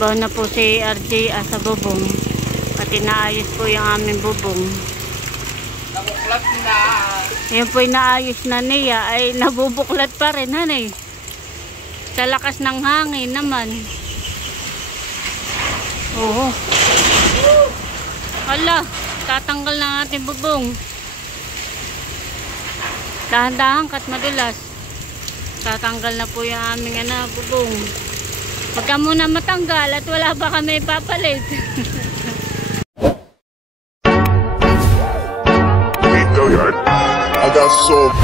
Bawa na po si RJ sa bubong. At inaayos po yung aming bubong. Nabuklat na. Yan po inaayos na niya ay nabubuklat pa rin, hanay. Sa lakas ng hangin naman. Oo. Hala, tatanggal na ating bubong. Dahan-dahan kat madulas. Tatanggal na po yung aming bubong. Huwag ka muna matanggal at wala pa kami papalit. I got so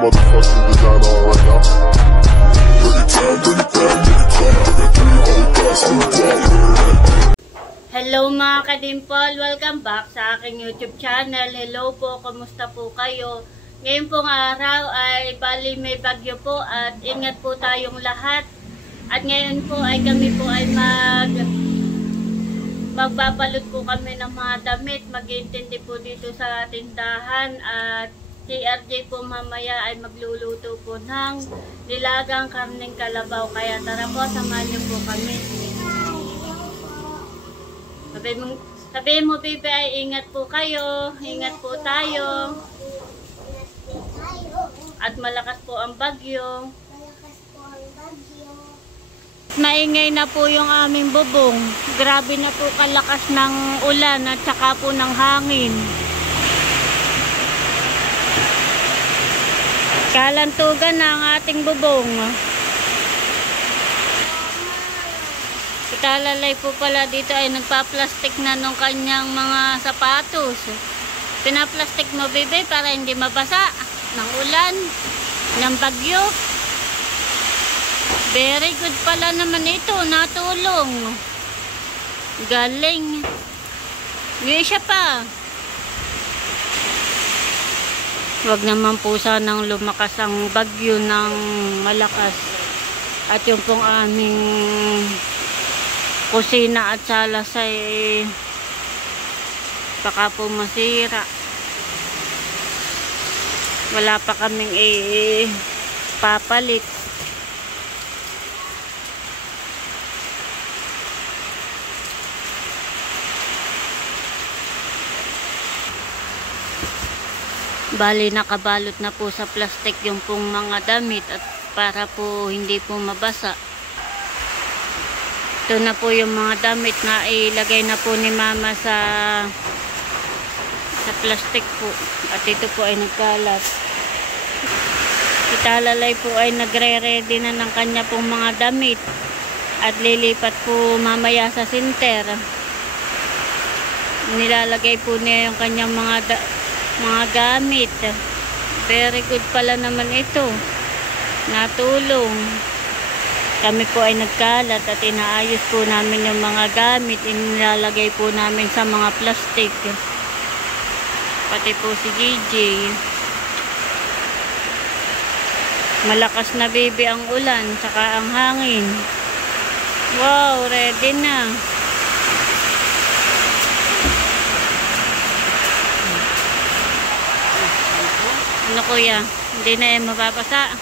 motherfucking design on right now. Hello mga kadimpol, welcome back sa aking YouTube channel. Hello po, kamusta po kayo? Ngayon pong araw ay bali may bagyo po at ingat po tayong lahat. At ngayon po ay kami po ay magbabalot po kami ng mga damit. Mag-iintindi po dito sa tindahan at si RJ po mamaya ay magluluto po ng nilagang karneng kalabaw. Kaya tara po, samahan niyo po kami. Sabihin mo, Bibi, ay ingat po kayo. Ingat po tayo. At malakas po ang bagyo. Maingay na po yung aming bubong. Grabe na po kalakas ng ulan at saka po ng hangin. Kalantugan na ang ating bubong. Italalay po pala dito ay nagpa-plastic na nung kanyang mga sapatos. Pinaplastic mo, Bibi, para hindi mabasa ng ulan, ng bagyo. Very good pala naman ito, natulong. Galing. Ngayon siya pa. Wag naman po sanang lumakas ang bagyo ng malakas. At yung pong aming kusina at salas ay baka po masira. Wala pa kaming papalit. Bali nakabalot na po sa plastic yung pong mga damit at para po hindi po mabasa. Ito na po yung mga damit na ilagay na po ni Mama sa plastic po. At ito po ay nagkalat. Italalay po ay nagre-ready na ng kanya pong mga damit. At lilipat po mamaya sa center. Nilalagay po niya yung kanyang mga gamit. Very good pala naman ito. Natulong. Kami po ay nagkalat at inaayos po namin yung mga gamit. Inilalagay po namin sa mga plastic. Pati po si DJ. Malakas na, Bibi, ang ulan saka ang hangin. Wow, ready na. Ano kuya? Hindi na mababasa.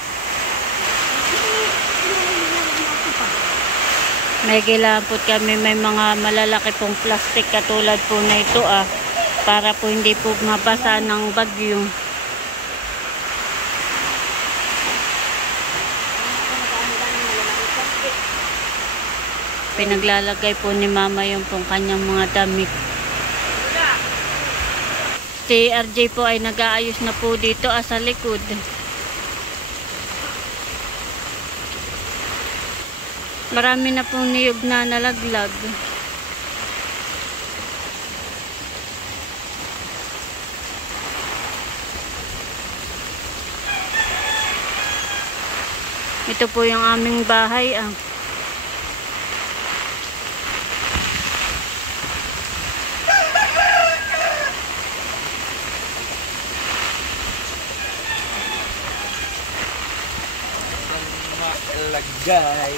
May gilampot kami, may mga malalaki pong plastic katulad po na ito para po hindi po mabasa ng bagyo. Pinaglalagay po ni Mama yung pong kanyang mga damit. Si RJ po ay nag-aayos na po dito sa likod. Marami na pong niyog na nalaglag. Ito po yung aming bahay. Lagay.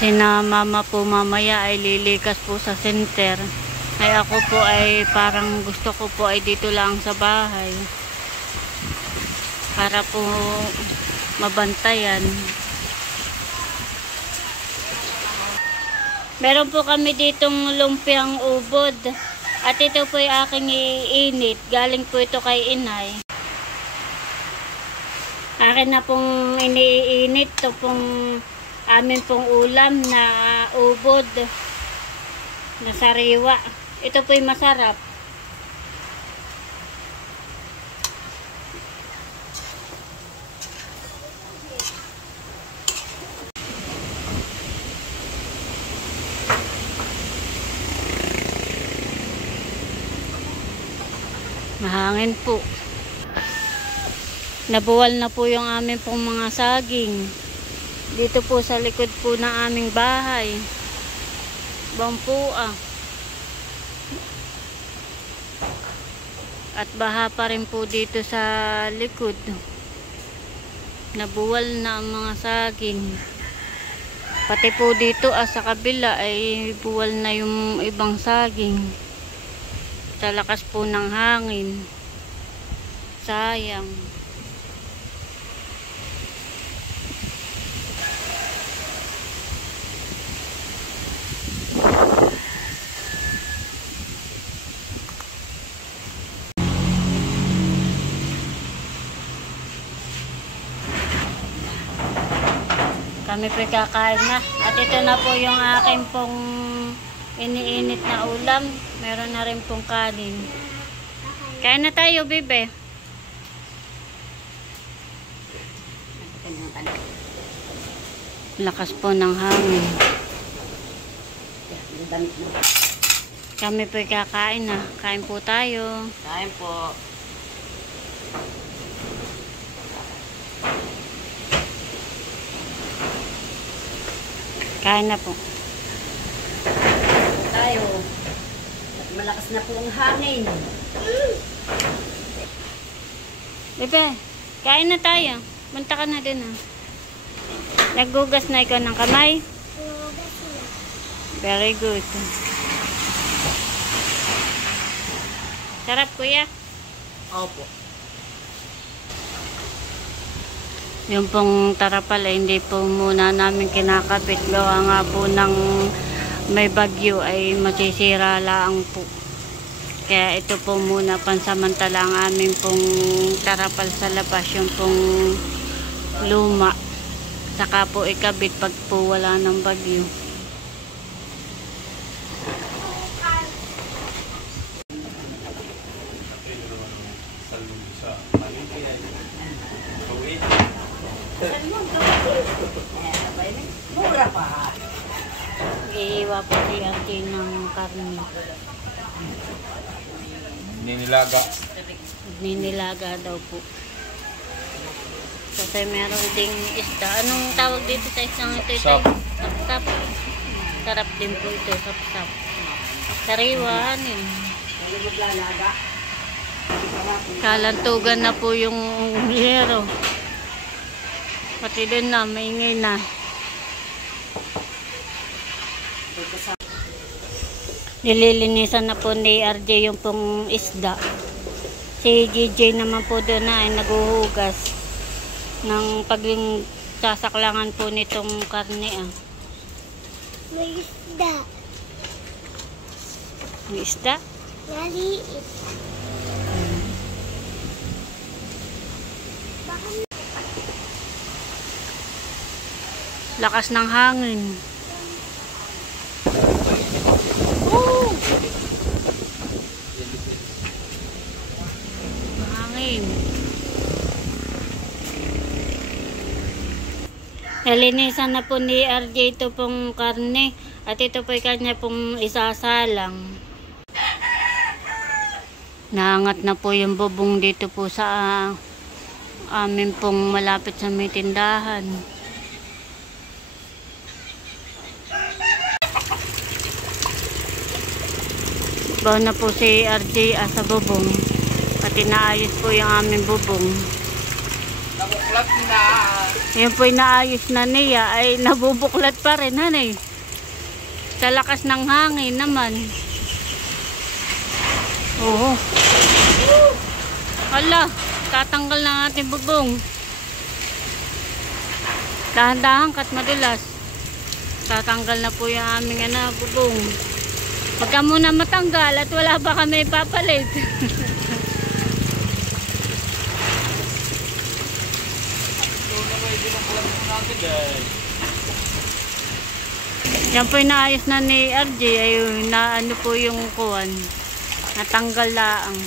Sina mama po mamaya ay lilikas po sa center. Ay ako po ay parang gusto ko po ay dito lang sa bahay. Para po mabantayan. Meron po kami ditong lumpiang ubod. At ito po yung aking iinit. Galing po ito kay inay. Akin na pong iniinit. Ito pong amin pong ulam na ubod. Na sariwa. Ito po yung masarap. Mahangin po. Nabuwal na po yung amin pong mga saging. Dito po sa likod po ng aming bahay. Bampua. At baha pa rin po dito sa likod. Nabuwal na ang mga saging. Pati po dito sa kabila ay buwal na yung ibang saging. Sa lakas po ng hangin. Sayang. Kami po kakain na. At ito na po yung aking pong iniinit na ulam. Meron na rin pong kanin. Kain na tayo, bebe. Lakas po ng hangin. Kami po kakain na. Kain po tayo. Kain po. Kain na po. Tayo. At malakas na po ang hangin. Bebe, kain na tayo. Punta ka na din. Naggugas na ikaw ng kamay? Very good. Sarap, kuya. Opo. Yung pong tarapal ay hindi po muna namin kinakabit. Gawa nga po ng may bagyo ay masisira lang po. Kaya ito po muna pansamantala ang aming pong tarapal sa labas. Yung pong luma. Saka po ikabit pag po wala ng bagyo. Mura pa. Iiwa po si auntie ng karne. Ninilaga. Ninilaga daw po. Kasi meron ding isda. Anong tawag dito sa isang ito? Sap. Sap. Sarap din po ito. Sap-sap. Sariwa. Ano yun? Kalantugan na po yung lero. Pati din na, maingay na. Nililinisan na po ni RJ yung pong isda. Si GJ naman po doon na ay naguhugas ng pagling sasaklangan po nitong karne. May isda. May isda? Maliit. Lakas ng hangin. Hangin. Nalinisan na po ni RJ ito pong karne. At ito po kanya pong isasalang. Naangat na po yung bubong dito po sa amin pong malapit sa may tindahan. Bawa na po si RJ sa bubong. At inaayos po yung aming bubong. Nakuklap na. Yan po inaayos na niya ay nabubuklat pa rin, hanay. Sa lakas ng hangin naman. Oo. Hala, tatanggal na ating bubong. Dahan-dahan kat madulas. Tatanggal na po yung aming bubong. Huwag ka muna matanggal at wala ba kami papalit. Yan po inaayos na ni RJ. Ayun, na ano po yung kuwan. Natanggal laang.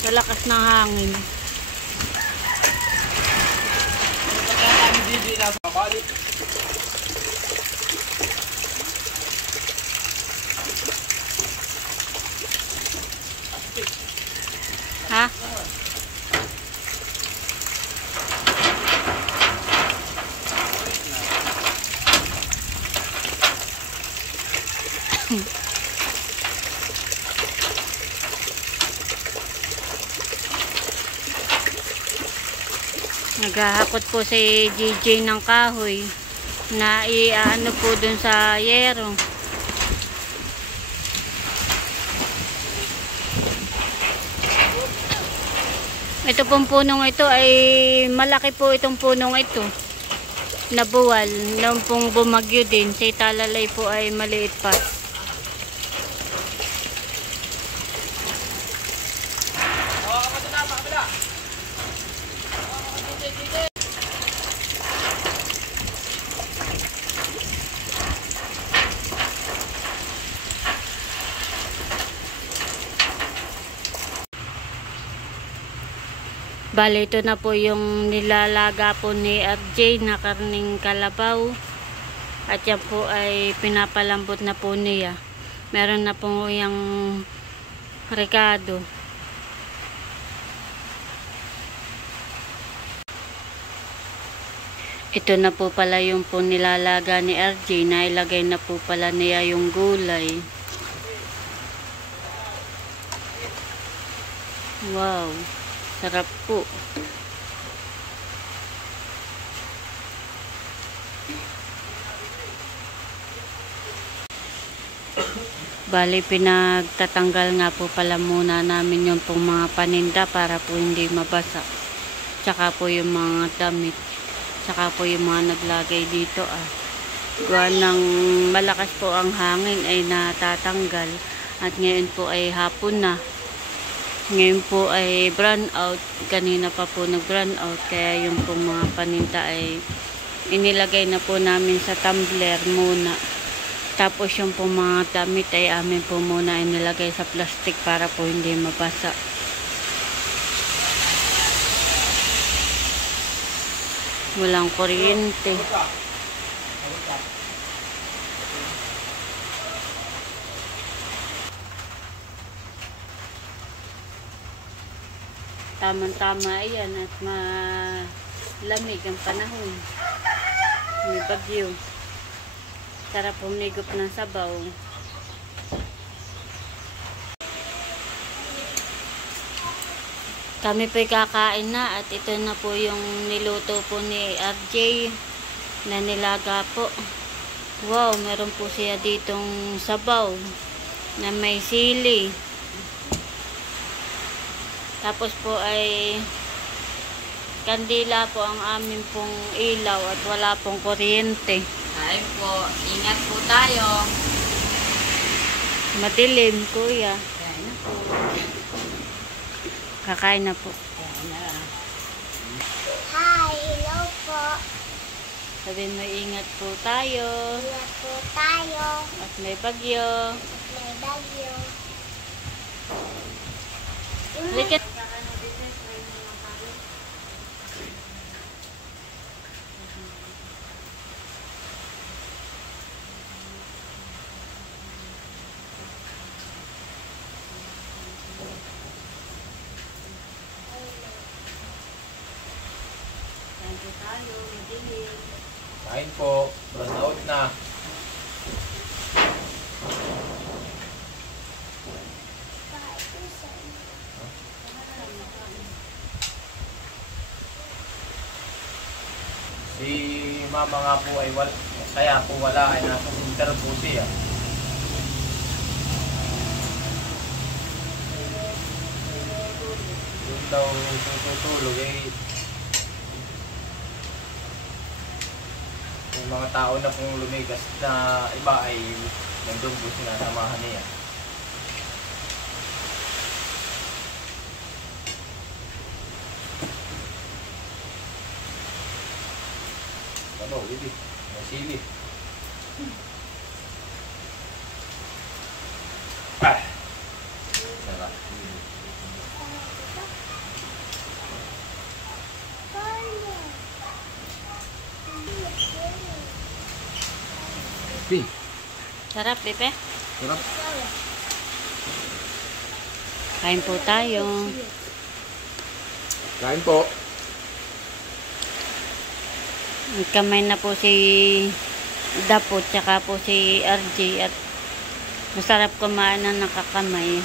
Sa lakas ng hangin. Ha? Naghahakot po si JJ ng kahoy na i-ano po dun sa yero. Ito pong punong ito ay malaki po itong punong ito. Nabuwal nung pong bumagyo din. Si talalay po ay maliit pa. Bale, ito na po yung nilalaga po ni RJ na karning kalabaw. At yan po ay pinapalambot na po niya. Meron na po yung rekado. Ito na po pala yung po nilalaga ni RJ. Nailagay na po pala niya yung gulay. Wow! Sarap po. Bali, pinagtatanggal nga po pala muna namin yung pong mga paninda para po hindi mabasa. Tsaka po yung mga damit. Tsaka po yung mga naglagay dito Gawa ng malakas po ang hangin ay natatanggal. At ngayon po ay hapon na. Ngayon po ay brown out. Kanina pa po nag brown out. Kaya yung pong mga paninda ay inilagay na po namin sa tumbler muna. Tapos yung pong mga damit ay amin po muna inilagay sa plastic para po hindi mabasa. Walang kuryente. Tamang-tama yan at malamig ang panahon. May bagyo. Sarap humigop ng sabaw. Kami po'y kakain na at ito na po yung niluto po ni RJ na nilaga po. Wow, meron po siya ditong sabaw na may sili. Tapos po ay kandila po ang amin pong ilaw at wala pong kuryente. Ay po, ingat po tayo. Madilim, kuya. Kaya na po. Kakain na po. Kaya na. Hi, hello po. Sabihin mo, ingat po tayo. Ingat po tayo. At may bagyo. May bagyo. Halika. Kain po. Brown out na. mama nga po ay wala, kaya po wala ay nasa center po siya. Doon daw tutulog eh. Yung mga tao na pong lumigas na iba ay nandun po sinasamahan niya. Ano, hindi. May sili. Ah! Sarap. Pi. Sarap, Bebe. Sarap. Kain po tayo. Kain po. Kamay na po si Dapot, tsaka po si RJ at masarap kumain na nakakamay.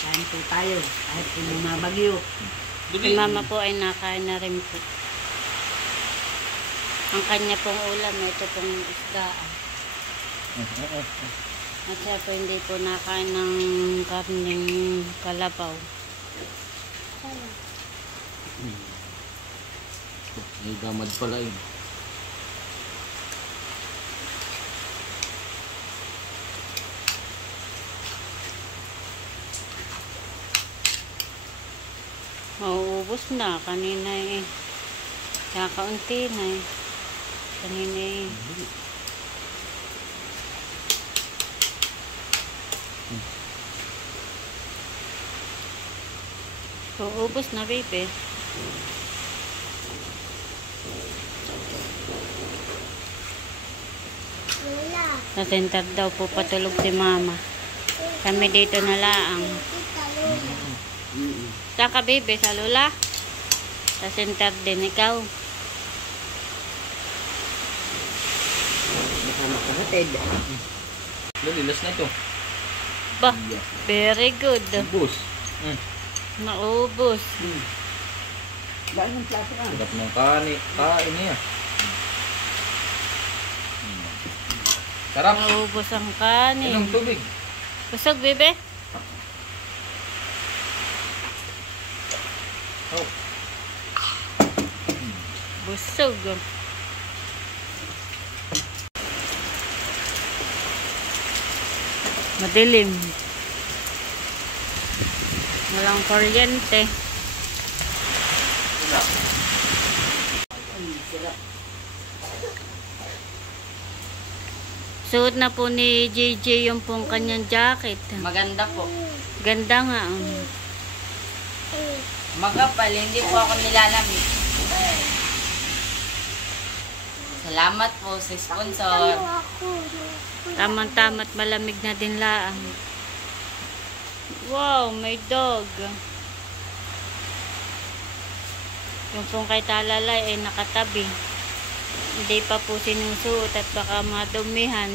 Kain po tayo. Kahit po bumabagyo. Si Mama po ay nakain na rin po. Ang kanya pong ulam, ito pong isda. At siya po hindi po nakain ng karning kalabaw. May gamad pala yun. Mauubos na. Kanina eh. Kakaunti na eh. Kanina eh. Uubos na, baby. Lola. Sa center daw po patulog si Mama. Kami dito na laang. Tita Lola. Saan ka, baby? Sa Lola? Sa center din ikaw. Nakama kahatid. Lalilas na ito. Ba, very good. Bus. Naubos. Dahil ng plato ka. Sarap ng kain niya. Sarap. Naubos ang kanin. Anong tubig? Busog, bebe? Oh. Busog. Madilim. Walang kuryente. Suot na po ni JJ yung pong kanyang jacket. Maganda po. Ganda nga. Magkapal, hindi po ako nilalamig. Salamat po sa sponsor. Tamang-tama't malamig na din laang. Wow, may dog. Yung pong kay Talalay ay nakatabi. Hindi pa po sinusuot at baka madumihan.